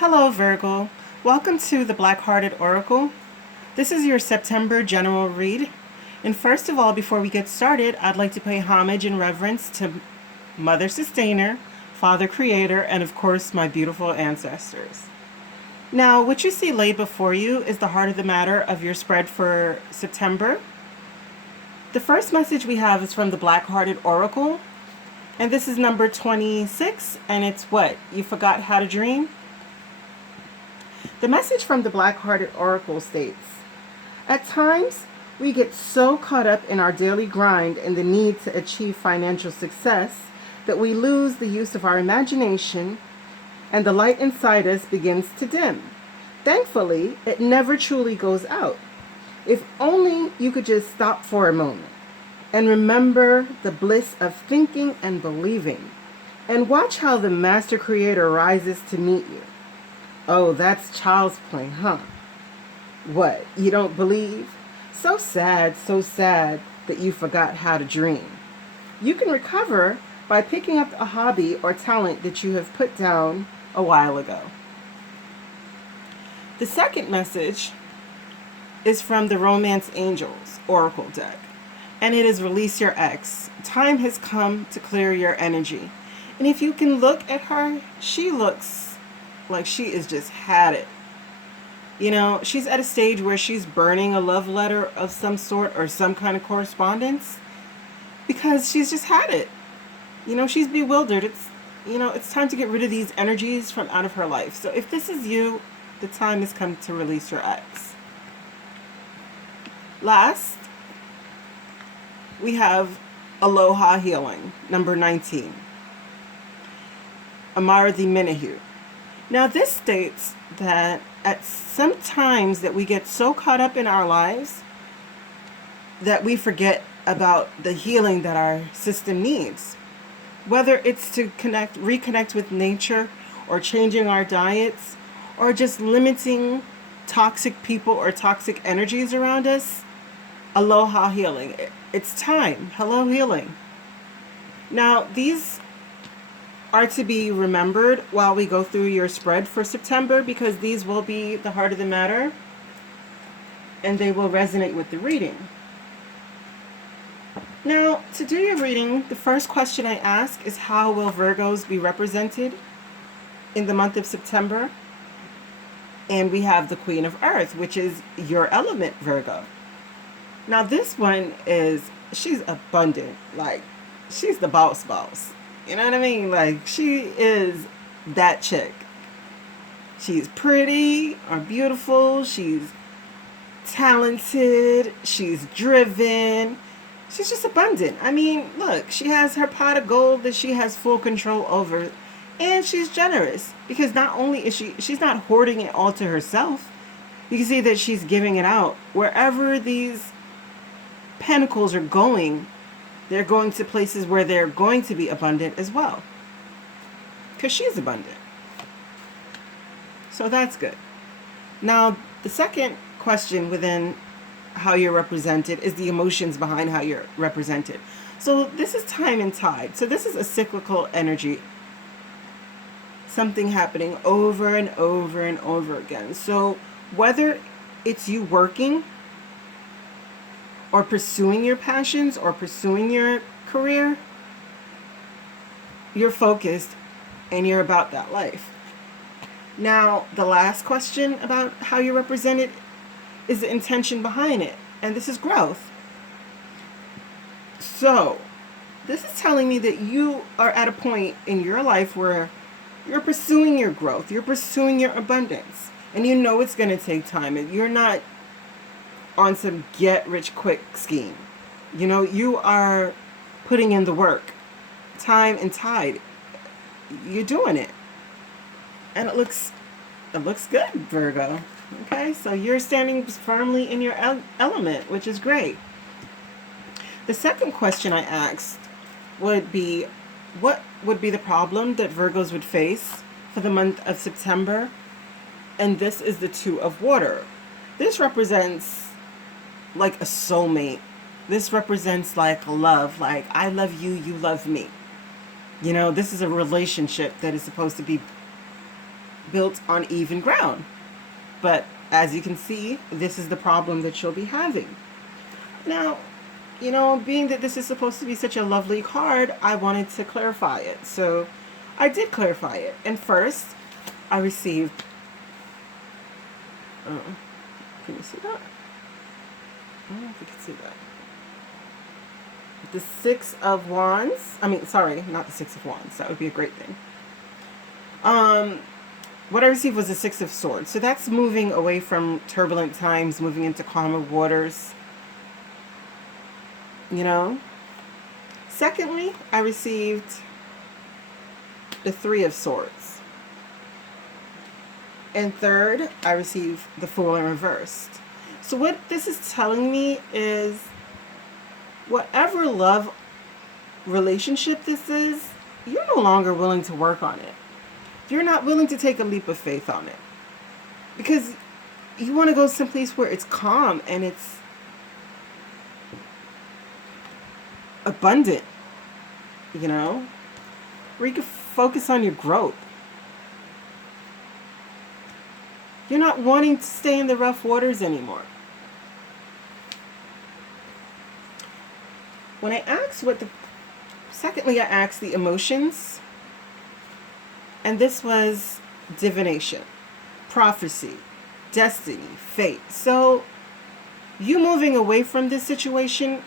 Hello, Virgo. Welcome to the Black-Hearted Oracle. This is your September general read. And first of all, before we get started, I'd like to pay homage and reverence to Mother Sustainer, Father Creator, and of course, my beautiful ancestors. Now, what you see laid before you is the heart of the matter of your spread for September. The first message we have is from the Black-Hearted Oracle. And this is number 26, and it's what? You forgot how to dream? The message from the Black-Hearted Oracle states, at times, we get so caught up in our daily grind and the need to achieve financial success that we lose the use of our imagination and the light inside us begins to dim. Thankfully, it never truly goes out. If only you could just stop for a moment and remember the bliss of thinking and believing and watch how the Master Creator rises to meet you. Oh, that's child's play, huh? What, you don't believe? So sad that you forgot how to dream. You can recover by picking up a hobby or talent that you have put down a while ago. The second message is from the Romance Angels Oracle deck, and it is release your ex. Time has come to clear your energy. And if you can look at her, she looks like she is just had it. You know, she's at a stage where she's burning a love letter of some sort or some kind of correspondence because she's just had it. You know, she's bewildered. It's time to get rid of these energies from out of her life. So if this is you, the time has come to release your ex. Last, we have Aloha Healing, number 19. Amara the Minahu. Now this states that at some times that we get so caught up in our lives that we forget about the healing that our system needs. Whether it's to reconnect with nature, or changing our diets, or just limiting toxic people or toxic energies around us. Aloha Healing. It's time. Hello healing. Now these are to be remembered while we go through your spread for September, because these will be the heart of the matter and they will resonate with the reading. Now, to do your reading, the first question I ask is, how will Virgos be represented in the month of September? And we have the Queen of Earth, which is your element, Virgo. Now this one she's abundant, like she's the boss. You know what I mean? Like, she is that chick. She's pretty or beautiful. She's talented. She's driven. She's just abundant. I mean, look, she has her pot of gold that she has full control over. And she's generous because not only is she's not hoarding it all to herself. You can see that she's giving it out. Wherever these pentacles are going, they're going to places where they're going to be abundant as well. Because she's abundant. So that's good. Now, the second question within how you're represented is the emotions behind how you're represented. So this is time and tide. So this is a cyclical energy. Something happening over and over and over again. So whether it's you working or pursuing your passions, or pursuing your career, you're focused and you're about that life. Now, the last question about how you're represented is the intention behind it. And this is growth. So, this is telling me that you are at a point in your life where you're pursuing your growth, you're pursuing your abundance, and you know it's going to take time, and you're not on some get-rich-quick scheme. You know, you are putting in the work. Time and tide. You're doing it. And it looks good, Virgo. Okay, so you're standing firmly in your element, which is great. The second question I asked would be, what would be the problem that Virgos would face for the month of September? And this is the Two of Water. This represents like a soulmate. This represents like love, like I love you, you love me. You know, this is a relationship that is supposed to be built on even ground. But as you can see, this is the problem that you'll be having. Now, being that this is supposed to be such a lovely card, I wanted to clarify it. So I did clarify it. And first, I received, can you see that? I don't know if you can see that. The Six of Wands. Sorry, not the Six of Wands. That would be a great thing. What I received was the Six of Swords. So that's moving away from turbulent times, moving into calmer waters. Secondly, I received the Three of Swords. And third, I received the Fool in reversed. So what this is telling me is whatever love relationship this is, you're no longer willing to work on it. You're not willing to take a leap of faith on it. Because you want to go someplace where it's calm and it's abundant, where you can focus on your growth. You're not wanting to stay in the rough waters anymore. When I asked secondly, I asked the emotions, and this was divination, prophecy, destiny, fate. So you moving away from this situation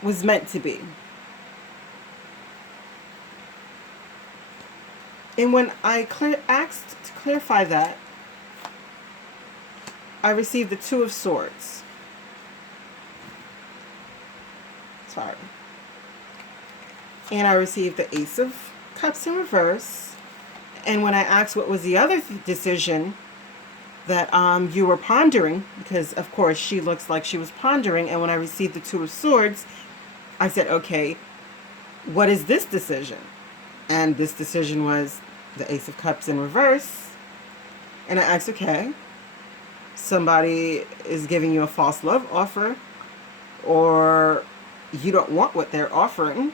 was meant to be. And when I asked to clarify that, I received the Two of Swords. Sorry. And I received the Ace of Cups in reverse. And when I asked what was the other decision that you were pondering, because of course she looks like she was pondering, and when I received the Two of Swords, I said, okay, what is this decision? And this decision was the Ace of Cups in reverse. And I asked, okay, somebody is giving you a false love offer, or you don't want what they're offering.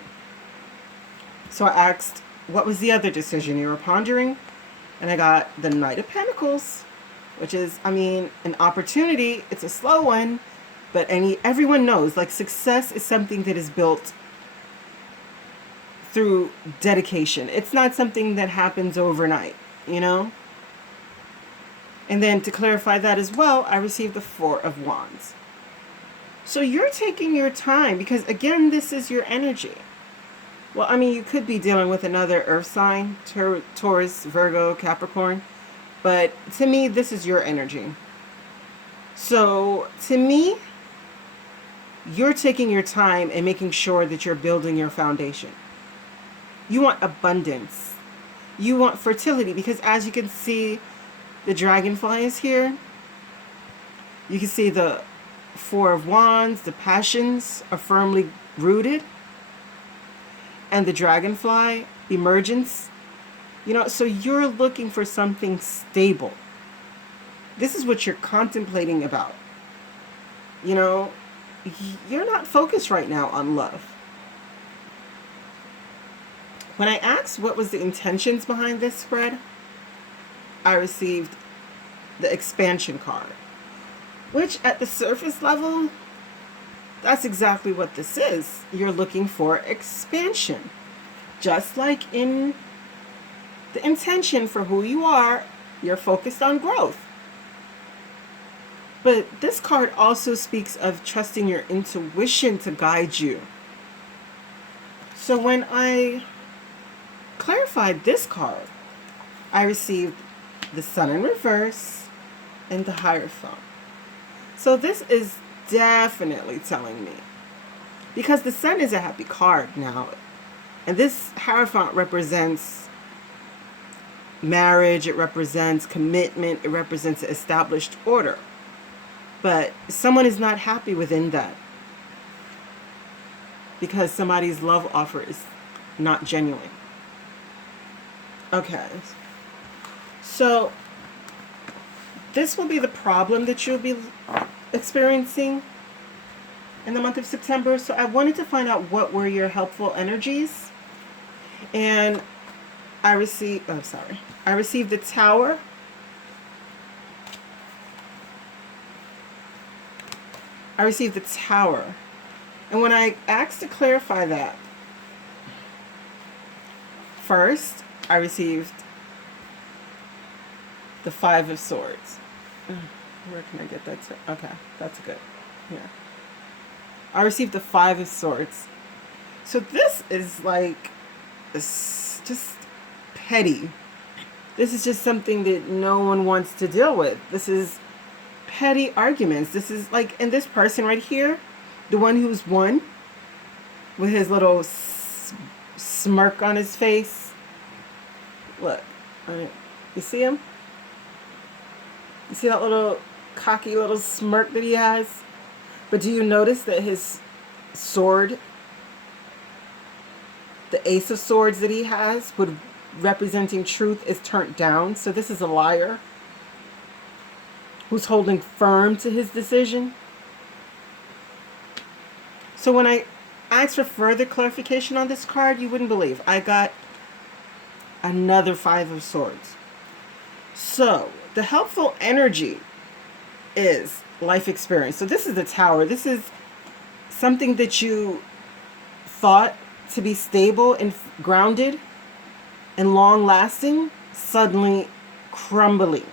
So I asked, what was the other decision you were pondering? And I got the Knight of Pentacles, which is, an opportunity. It's a slow one, but everyone knows, like, success is something that is built through dedication. It's not something that happens overnight, And then to clarify that as well, I received the Four of Wands. So you're taking your time because, again, this is your energy. Well, you could be dealing with another earth sign, Taurus, Virgo, Capricorn. But to me, this is your energy. So to me, you're taking your time and making sure that you're building your foundation. You want abundance. You want fertility, because as you can see, the dragonfly is here. You can see the Four of Wands, the passions are firmly rooted. And the dragonfly, emergence. So you're looking for something stable. This is what you're contemplating about. You're not focused right now on love. When I asked what was the intentions behind this spread, I received the expansion card, which at the surface level, that's exactly what this is. You're looking for expansion. Just like in the intention for who you are, you're focused on growth. But this card also speaks of trusting your intuition to guide you. So when I clarified this card, I received the Sun in reverse and the Hierophant. So this is definitely telling me, because the Sun is a happy card now, and this Hierophant represents marriage, it represents commitment, it represents an established order. But someone is not happy within that because somebody's love offer is not genuine. Okay. So this will be the problem that you'll be experiencing in the month of September. So I wanted to find out what were your helpful energies. And I received the Tower, I received the Tower. And when I asked to clarify that, first, I received the Five of Swords. Where can I get that to? Okay, that's good. Yeah. I received the Five of Swords. So this is like, it's just petty. This is just something that no one wants to deal with. This is petty arguments. This is like, and this person right here, the one who's won, with his little smirk on his face. Look, you see him? You see that little cocky little smirk that he has? But do you notice that his sword, the Ace of Swords that he has, with representing truth, is turned down? So this is a liar who's holding firm to his decision. So when I asked for further clarification on this card, you wouldn't believe, I got another Five of Swords. So the helpful energy is life experience. So this is the Tower. This is something that you thought to be stable and grounded and long lasting, suddenly crumbling.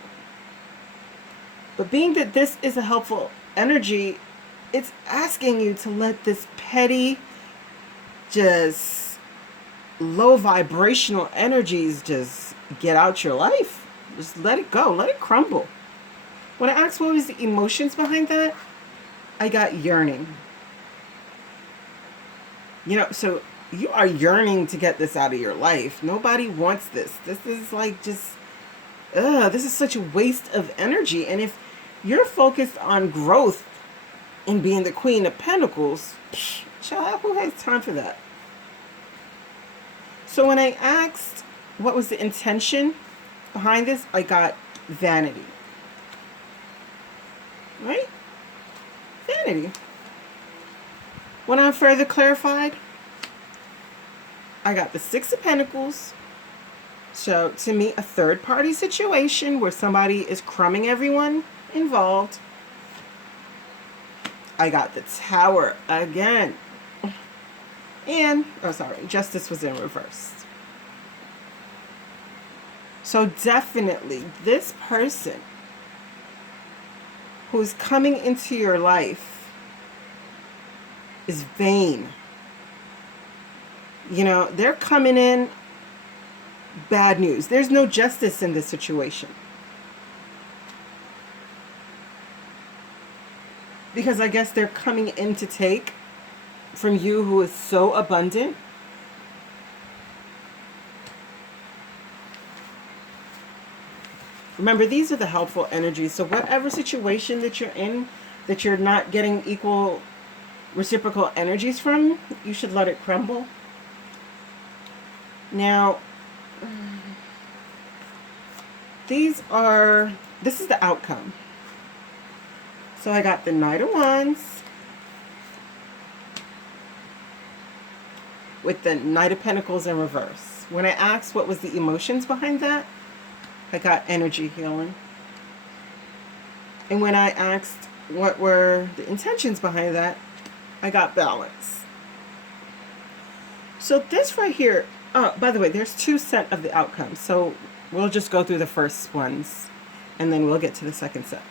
But being that this is a helpful energy, it's asking you to let this petty, just low vibrational energies just get out your life. Just let it go. Let it crumble. When I asked what was the emotions behind that, I got yearning. You know, so you are yearning to get this out of your life. Nobody wants this. This is like just, this is such a waste of energy. And if you're focused on growth and being the Queen of Pentacles, child, who has time for that? So when I asked what was the intention behind this, I got vanity. Right? Vanity. When I further clarified, I got the Six of Pentacles. So to me, a third party situation where somebody is crumbing everyone involved. I got the Tower again. And, Justice was in reverse. So definitely this person who's coming into your life is vain. You know, they're coming in bad news. There's no justice in this situation. Because I guess they're coming in to take from you who is so abundant. Remember, these are the helpful energies. So whatever situation that you're in, that you're not getting equal reciprocal energies from, you should let it crumble. Now, this is the outcome. So I got the Knight of Wands with the Knight of Pentacles in reverse. When I asked what was the emotions behind that, I got energy healing. And when I asked what were the intentions behind that, I got balance. So this right here, by the way, there's two sets of the outcomes. So we'll just go through the first ones and then we'll get to the second set.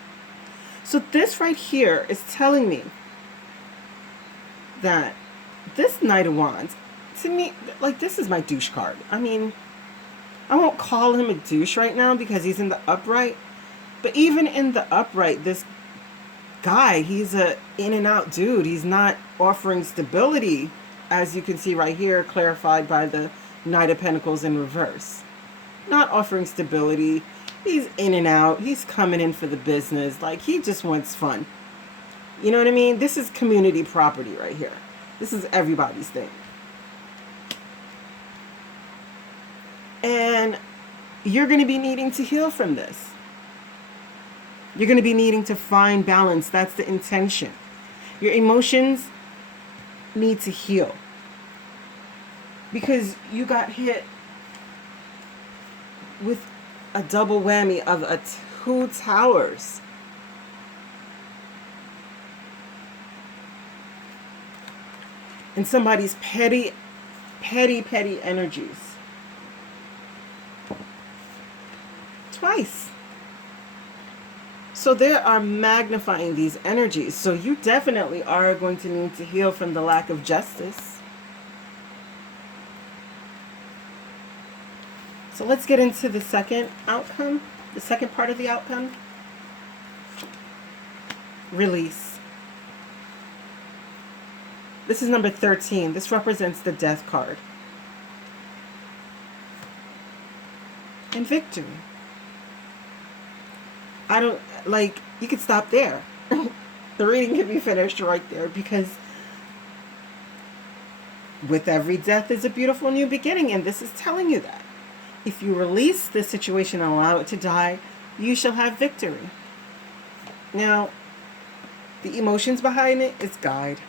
So this right here is telling me that this Knight of Wands, to me, like, this is my douche card. I mean, I won't call him a douche right now because he's in the upright. But even in the upright, this guy, he's a in and out dude. He's not offering stability, as you can see right here, clarified by the Knight of Pentacles in reverse. Not offering stability. He's in and out. He's coming in for the business. Like, he just wants fun. You know what I mean? This is community property right here. This is everybody's thing. And you're going to be needing to heal from this. You're going to be needing to find balance. That's the intention. Your emotions need to heal. Because you got hit with a double whammy of two towers. and somebody's petty energies. Twice. So they are magnifying these energies. So you definitely are going to need to heal from the lack of justice. So let's get into the second outcome, the second part of the outcome. Release. This is number 13. This represents the Death card. And victory. You could stop there. The reading can be finished right there, because with every death is a beautiful new beginning, and this is telling you that. If you release this situation and allow it to die, you shall have victory. Now, the emotions behind it is guide.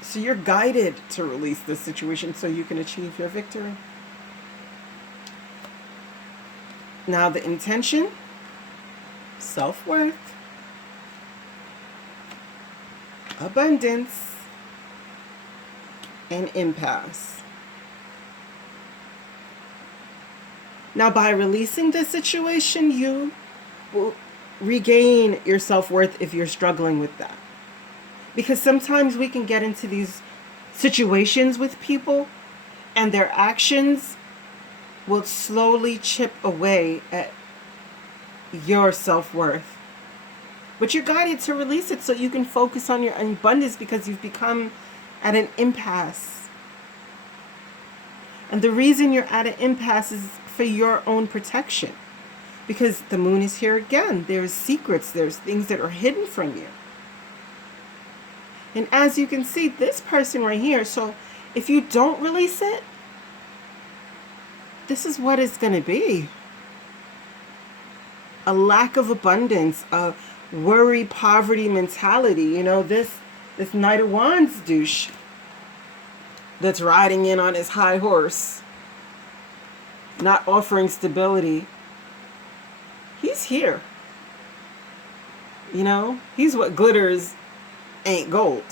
So you're guided to release this situation so you can achieve your victory. Now the intention, self-worth, abundance, and impasse. Now by releasing this situation, you will regain your self-worth if you're struggling with that. Because sometimes we can get into these situations with people and their actions will slowly chip away at your self-worth. But you're guided to release it so you can focus on your abundance, because you've become at an impasse. And the reason you're at an impasse is for your own protection. Because the moon is here again. There's secrets. There's things that are hidden from you. And as you can see, this person right here, so if you don't release it, this is what it's going to be. A lack of abundance, a worry, poverty mentality. You know, this Knight of Wands douche that's riding in on his high horse, not offering stability. He's here. You know, he's what glitters ain't gold.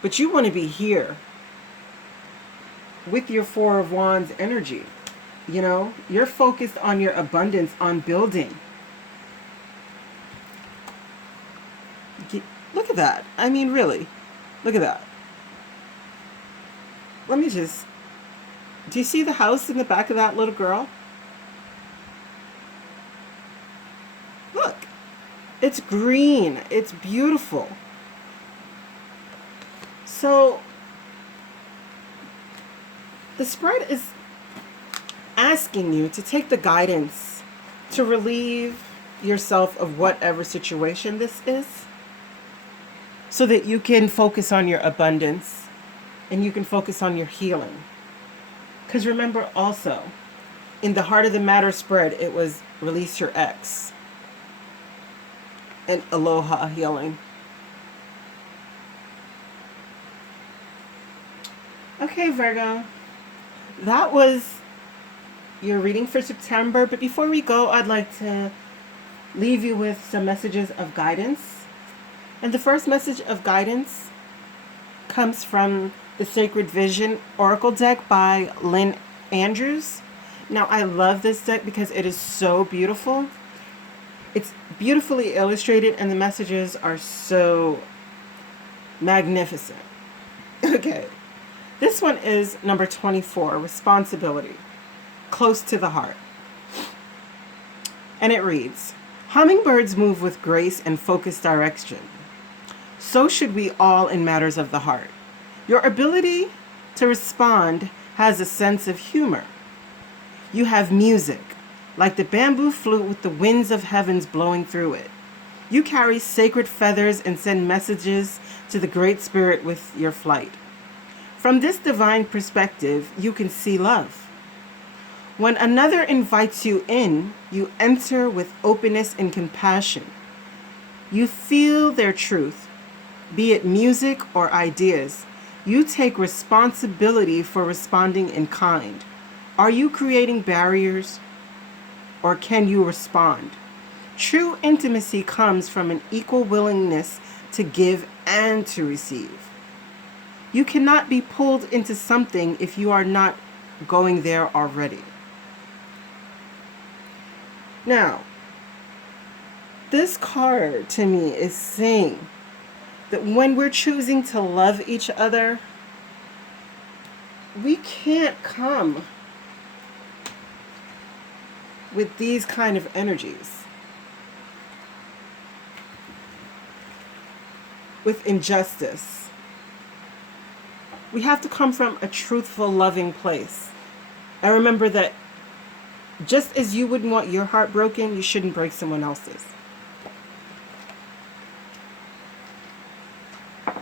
But you want to be here with your Four of Wands energy. You know, you're focused on your abundance, on building. Look at that. I mean, really, look at that. Let me just, do you see the house in the back of that little girl? Look, it's green. It's beautiful. So the spread is asking you to take the guidance to relieve yourself of whatever situation this is, so that you can focus on your abundance and you can focus on your healing. Because remember also, in the Heart of the Matter spread, it was release your ex and aloha healing. Okay, Virgo, that was your reading for September. But before we go, I'd like to leave you with some messages of guidance. And the first message of guidance comes from the Sacred Vision Oracle deck by Lynn Andrews. Now, I love this deck because it is so beautiful. It's beautifully illustrated and the messages are so magnificent. Okay. This one is number 24, Responsibility, Close to the Heart. And it reads, hummingbirds move with grace and focused direction. So should we all in matters of the heart. Your ability to respond has a sense of humor. You have music, like the bamboo flute with the winds of heavens blowing through it. You carry sacred feathers and send messages to the Great Spirit with your flight. From this divine perspective, you can see love. When another invites you in, you enter with openness and compassion. You feel their truth, be it music or ideas. You take responsibility for responding in kind. Are you creating barriers, or can you respond? True intimacy comes from an equal willingness to give and to receive. You cannot be pulled into something if you are not going there already. Now, this card to me is saying that when we're choosing to love each other, we can't come with these kind of energies, with injustice. We have to come from a truthful, loving place. And remember that just as you wouldn't want your heart broken, you shouldn't break someone else's.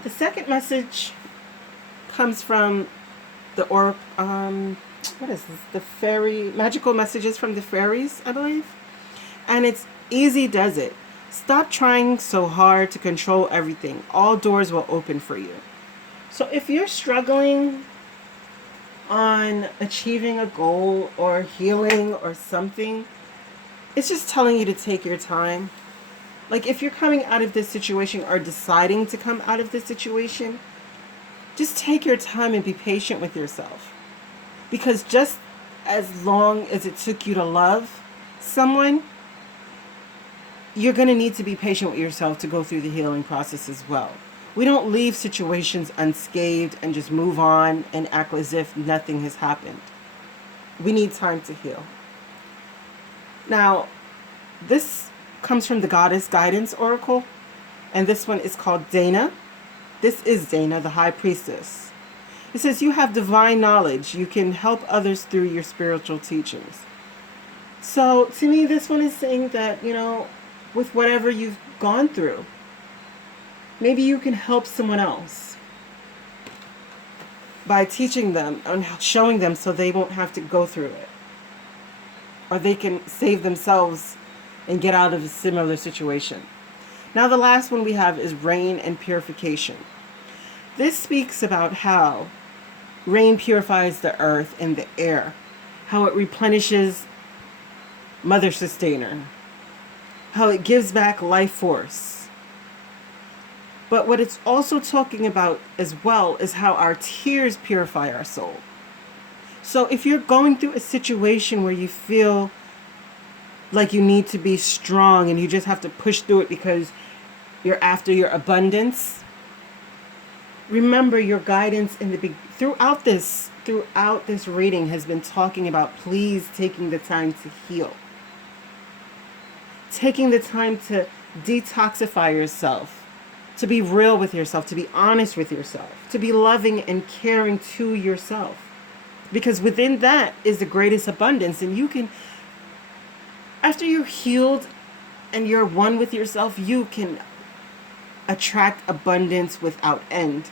The second message comes from the what is this? The fairy, magical messages from the fairies, I believe. And it's easy does it. Stop trying so hard to control everything. All doors will open for you. So if you're struggling on achieving a goal or healing or something, it's just telling you to take your time. Like if you're coming out of this situation or deciding to come out of this situation, just take your time and be patient with yourself. Because just as long as it took you to love someone, you're going to need to be patient with yourself to go through the healing process as well. We don't leave situations unscathed and just move on and act as if nothing has happened. We need time to heal. Now, this comes from the Goddess Guidance Oracle, and this one is called Dana. This is Dana, the High Priestess. It says you have divine knowledge. You can help others through your spiritual teachings. So to me, this one is saying that, with whatever you've gone through, maybe you can help someone else by teaching them and showing them so they won't have to go through it. Or they can save themselves and get out of a similar situation. Now the last one we have is rain and purification. This speaks about how rain purifies the earth and the air, how it replenishes Mother Sustainer, how it gives back life force. But what it's also talking about as well is how our tears purify our soul. So if you're going through a situation where you feel like you need to be strong and you just have to push through it because you're after your abundance, remember your guidance throughout this reading has been talking about please taking the time to heal. Taking the time to detoxify yourself, to be real with yourself, to be honest with yourself, to be loving and caring to yourself. Because within that is the greatest abundance. And you can, after you're healed and you're one with yourself, you can attract abundance without end.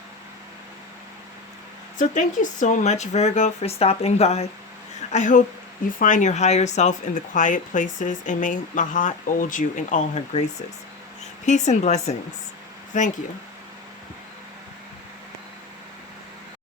So thank you so much, Virgo, for stopping by. I hope you find your higher self in the quiet places, and may Mahat hold you in all her graces. Peace and blessings. Thank you.